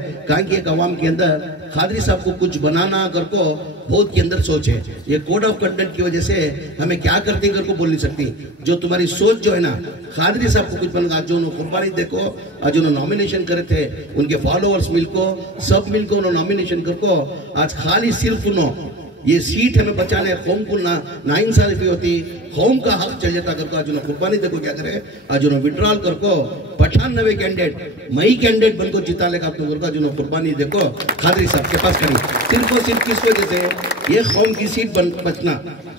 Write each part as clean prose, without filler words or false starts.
कहा कि एक अवाम के अंदर खादरी साहब को कुछ बनाना कर को बहुत के अंदर सोच है। ये कोड ऑफ कंडक्ट की वजह से हमें क्या करते कर को बोल नहीं सकती। जो तुम्हारी सोच जो है ना, खादरी साहब को कुछ बना, जो उन्होंने कुर्बानी देखो, आज उन्होंने नॉमिनेशन करे थे, उनके फॉलोअर्स मिलको सब मिलको उन्होंने नॉमिनेशन कर को आज खाली सिर्फ उन्होंने ये सीट हमें बचाने कौम को ना इंसाफी होती, कौम का हक चल जाता करको आज उन्होंने कुर्बानी देखो क्या करे, आज उन्होंने विड्रॉल करको 98 कैंडिडेट मई कैंडिडेट बनकर जिता लेगा अपने करको आज उन्होंने कुर्बानी देखो खादरी साहब के पास करी। सिर्फ और सिर्फ किस वजह से ये कौम की सीट बचना,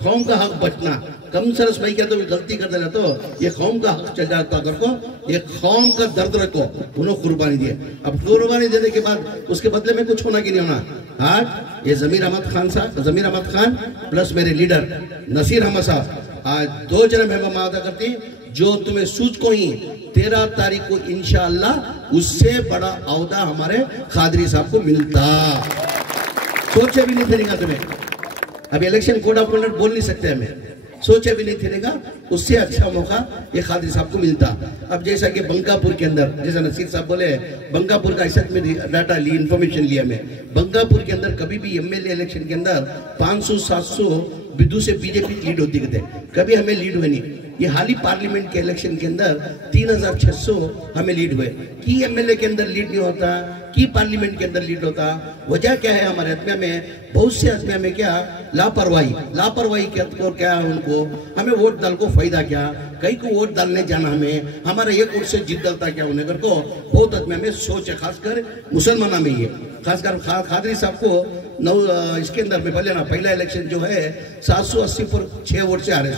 कौम का हक बचना, कम सरस भाई क्या तो गलती कर देना तो ये कौम का हक चल जाता करको, ये कौम का दर्द रखो उन्होंने कुर्बानी दिए। अब कुर्बानी देने के बाद उसके बदले में कुछ होना कि नहीं होना। आज ये जमीर अहमद खान साहब, जमीर अहमद खान प्लस मेरे लीडर नसीर अहमद साहब, आज 2 जने मैं वादा करती जो तुम्हें सूझ को ही 13 तारीख को इंशाअल्लाह उससे बड़ा औहदा हमारे खादरी साहब को मिलता। सोचे भी नहीं फिरेगा तुम्हें, अभी इलेक्शन कोड ऑफ कंडक्ट बोल नहीं सकते हमें, सोचे भी नहीं फिरेगा उससे अच्छा मौका ये खादरी साहब को मिलता। अब जैसा कि बंकापुर के अंदर, जैसा नसीर साहब बोले, बंकापुर का ऐसा में डाटा ली, इंफॉर्मेशन लिया मैं, बंकापुर के अंदर कभी भी एमएलए इलेक्शन के अंदर 500-700 बिंदु से बीजेपी लीड होती थे, कभी हमें लीड हुए नहीं। ये हाल ही पार्लियामेंट के इलेक्शन के अंदर 3600 हमें लीड हुए। कि एमएलए के अंदर लीड नहीं होता, कि पार्लियामेंट के अंदर लीड होता, वजह क्या है? हमारे आत्मा में, बहुत से आत्मा में क्या लापरवाही क्या है उनको, हमें वोट डाल को फायदा क्या, कहीं को वोट डालने जाना हमें, हमारा एक वोट से जीत डालता क्या होने कर को बहुत आत्मा में सोच है, खासकर मुसलमाना में ये, खासकर खादरी साहब को इसके अंदर में पहला इलेक्शन जो है 780 पर 6 वोट से हारे।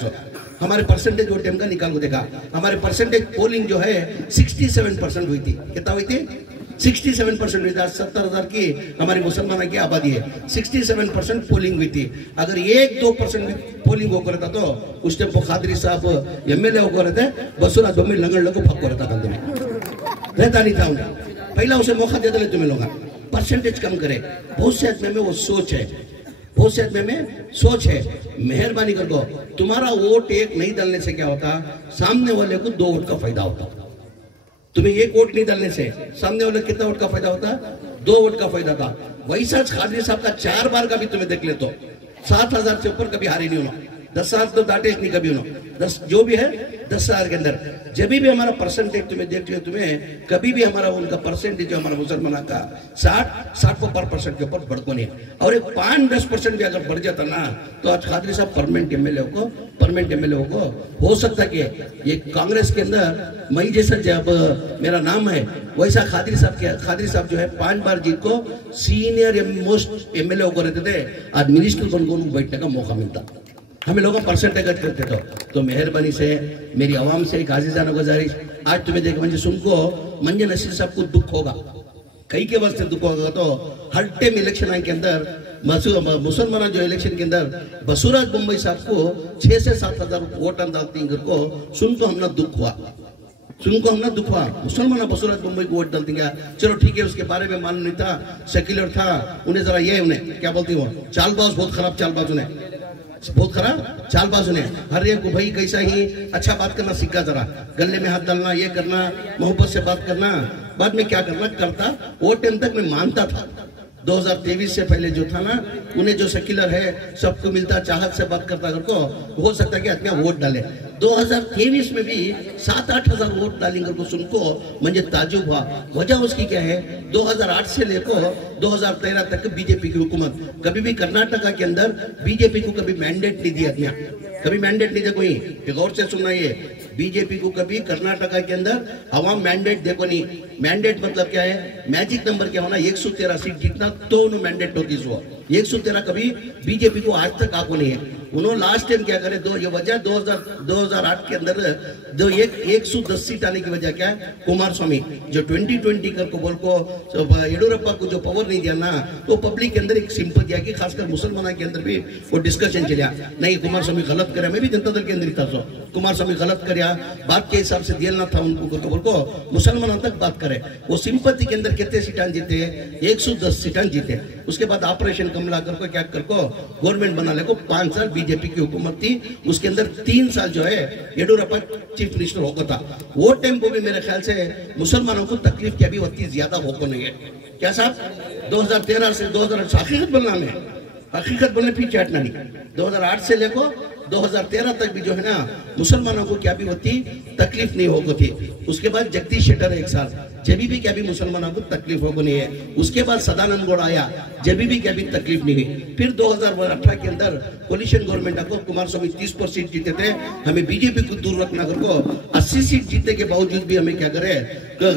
हमारे परसेंटेज वोट टाइम का निकाल को देखा, हमारे परसेंटेज पोलिंग जो है 67% हुई थी। कितना हुई थी? 67% हुई थी। आज 70,000 की हमारी मुसलमान की आबादी है, 67% पोलिंग हुई थी। अगर 1-2% पोलिंग होकर रहता तो उस टाइम खादरी साहब एमएलए होकर रहते, बसुरा दो में लंगड़ लगो फक्को रहता बंद में रहता नहीं था उन्हें। पहला उसे मौका दे दे तुम्हें लोग, परसेंटेज कम करे। बहुत से आदमी में वो सोच है, बहुत से आदमी में सोच है। मेहरबानी कर दो, तुम्हारा वोट एक नहीं डालने से क्या होता, सामने वाले को 2 वोट का फायदा होता। तुम्हें 1 वोट नहीं डालने से सामने वाले कितना वोट का फायदा होता? 2 वोट का फायदा था। वैसा खादरी साहब का 4 बार का भी तुम्हें देख ले तो 7,000 से ऊपर कभी हारे नहीं होना, 10,000 तो दाटेज नहीं कभी होना, 10 जो भी है 10,000 के अंदर। जब भी हमारा परसेंटेज तुम्हें देख लियो, तुम्हें कभी भी हमारा उनका परसेंटेज जो हमारा मुसलमान का 60% के ऊपर बढ़को नहीं। और एक 5-10% भी अगर बढ़ जाता ना तो आज खादरी साहब परमानेंट एमएलए को हो सकता कि ये कांग्रेस के अंदर मई जैसा जब मेरा नाम है वैसा खादरी साहब जो है 5 बार जीत को सीनियर मोस्ट एमएलए को रहते थे, आज मिनिस्टर बनकर उनको बैठने का मौका मिलता। हमें लोगों परसेंटेज करते तो मेहरबानी से मेरी आवाम से एक आजीजाना गुजारिश, आज तुम्हें देख मंजे सुनको मंजे नसीर साहब को दुख होगा, कई के वास्ते दुख होगा। तो हर टाइम इलेक्शन के अंदर मुसलमान जो इलेक्शन के अंदर बसुराज मुंबई साहब को 6 से 7,000 वोट डालती को सुनको हमने दुख हुआ। मुसलमान बसुराज मुंबई को वोट डालती गया, चलो ठीक है, उसके बारे में मालूम नहीं था, सेक्युलर था, उन्हें जरा ये उन्हें क्या बोलती हो चालबाज, बहुत खराब चालबाज उन्हें हर एक को भाई कैसा ही अच्छा बात करना सीखा, जरा गले में हाथ डालना, ये करना, मोहब्बत से बात करना, बाद में क्या करता। वो टाइम तक मैं मानता था। 2023 से पहले जो था ना, उन्हें जो सेक्युलर है सबको मिलता, चाहत से बात करता करको हो सकता कि आदमी वोट डाले। 2023 में भी 7-8 हजार वोट डालेंगे को सुनको मुझे ताजुब हुआ। वजह उसकी क्या है? 2008 से लेकर 2013 तक बीजेपी की हुकूमत, कभी भी कर्नाटका के अंदर बीजेपी को कभी मैंडेट नहीं दिया, कभी मैंडेट नहीं दिया। कोई गौर से सुनना, ये बीजेपी को कभी कर्नाटका के अंदर अवाम मैंडेट देखो नहीं। मैंडेट मतलब क्या है? मैजिक नंबर क्या होना, 113 सीट जीतना तो उन्होंने मैंडेट होती है। 113 कभी बीजेपी को आज तक आको नहीं है। उन्होंने लास्ट टाइम क्या करे, ये वजह 2008 के अंदर 110 सीट आने की वजह क्या है? कुमार स्वामी जो 2020 को बोल को येडियुरप्पा को जो पावर नहीं दिया ना, तो पब्लिक के अंदर एक सिंपल दिया कि खासकर मुसलमानों के अंदर भी वो डिस्कशन चलिया, नहीं कुमार स्वामी गलत करे। मैं भी जनता दल के अंदर था, सो कुमार स्वामी गलत कर बात के हिसाब से दिया ना था उनको बोल को मुसलमानों तक बात करे। वो सिंपत्ति के अंदर कितने सीटान जीते? 110 सीटान जीते। उसके बाद ऑपरेशन कमला करको क्या करको गवर्नमेंट बना ले को 5 साल बीजेपी की हुकूमत थी, उसके अंदर 3 साल जो है येडियुरप्पा चीफ मिनिस्टर होगा था। वो टाइम को भी मेरे ख्याल से मुसलमानों को तकलीफ की अभी उतनी ज्यादा होको नहीं है। क्या साहब 2013 से 2008 हकीकत बोलना में, हकीकत बोलने फिर चाटना नहीं। 2008 से लेकर 2013 तक भी जो है ना मुसलमानों को क्या भी होती तकलीफ नहीं होगी थी। उसके बाद जगदीश शेट्टर एक साल जब भी क्या भी मुसलमानों को तकलीफ होगी नहीं है। उसके बाद सदानंद गौड़ आया जब भी क्या भी तकलीफ नहीं हुई। फिर 2018 के अंदर कोलिशन गवर्नमेंट को कुमार स्वामी 30 पर सीट जीते थे, हमें बीजेपी को दूर रखना को 80 सीट जीतने के बावजूद भी हमें क्या करे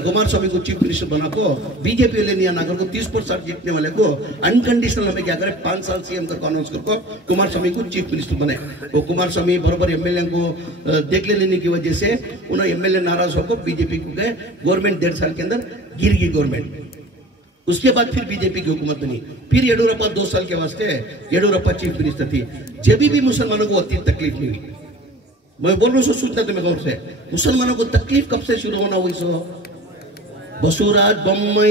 कुमार स्वामी को चीफ मिनिस्टर बना को बीजेपी ले लिया नागर को 30% जीतने वाले को अनकंडीशनल हमें क्या करे 5 साल सीएम का अनाउंस करको कुमार स्वामी को चीफ मिनिस्टर बने। वो कुमार स्वामी बराबर एमएलए को देख लेने की वजह से उन्होंने एमएलए नाराज होकर बीजेपी को गए। गवर्नमेंट 1.5 साल के अंदर गिर गई गवर्नमेंट। उसके बाद फिर बीजेपी की हुकूमत बनी। फिर येडियुरप्पा 2 साल के वास्ते येडियुरप्पा चीफ मिनिस्टर थी। जब भी मुसलमानों को उतनी तकलीफ नहीं हुई। मैं बोल रहा हूँ सूचना तुम्हें गौर से, मुसलमानों को तकलीफ कब से शुरू होना हुई? So Basavaraj Bommai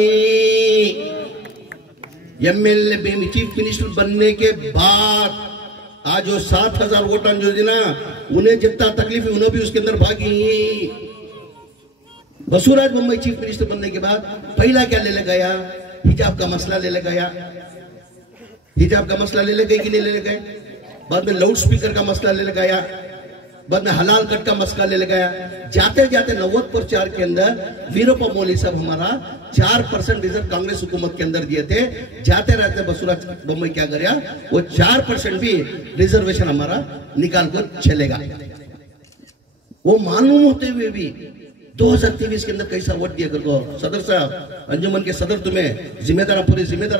MLA chief minister बनने के बाद आज जो 7,000 वोट जो थी ना उन्हें जितना तकलीफ है उन्हें भी उसके अंदर भागी। बसवराज बोम्मई चीफ मिनिस्टर बनने के बाद पहला क्या ले लगाया? हिजाब का मसला ले लगाया। हिजाब का मसला ले गए कि नहीं ले गए? बाद में लाउड स्पीकर का मसला ले लगाया। बाद में हलाल कट का मसला ले लगाया। जाते जाते 90% के अंदर वीरप्पा मोइली साहब हमारा 4% रिजर्व कांग्रेस हुकूमत के अंदर दिए थे। जाते रहते बसवराज बोम्मई क्या करेगा वो 4% भी रिजर्वेशन हमारा निकाल कर चलेगा। वो मालूम होते हुए भी 2023 के अंदर कैसा वोट दिया कर। सदर साहब अंजुमन के सदर तुम्हें जिम्मेदार पूरी जिम्मेदार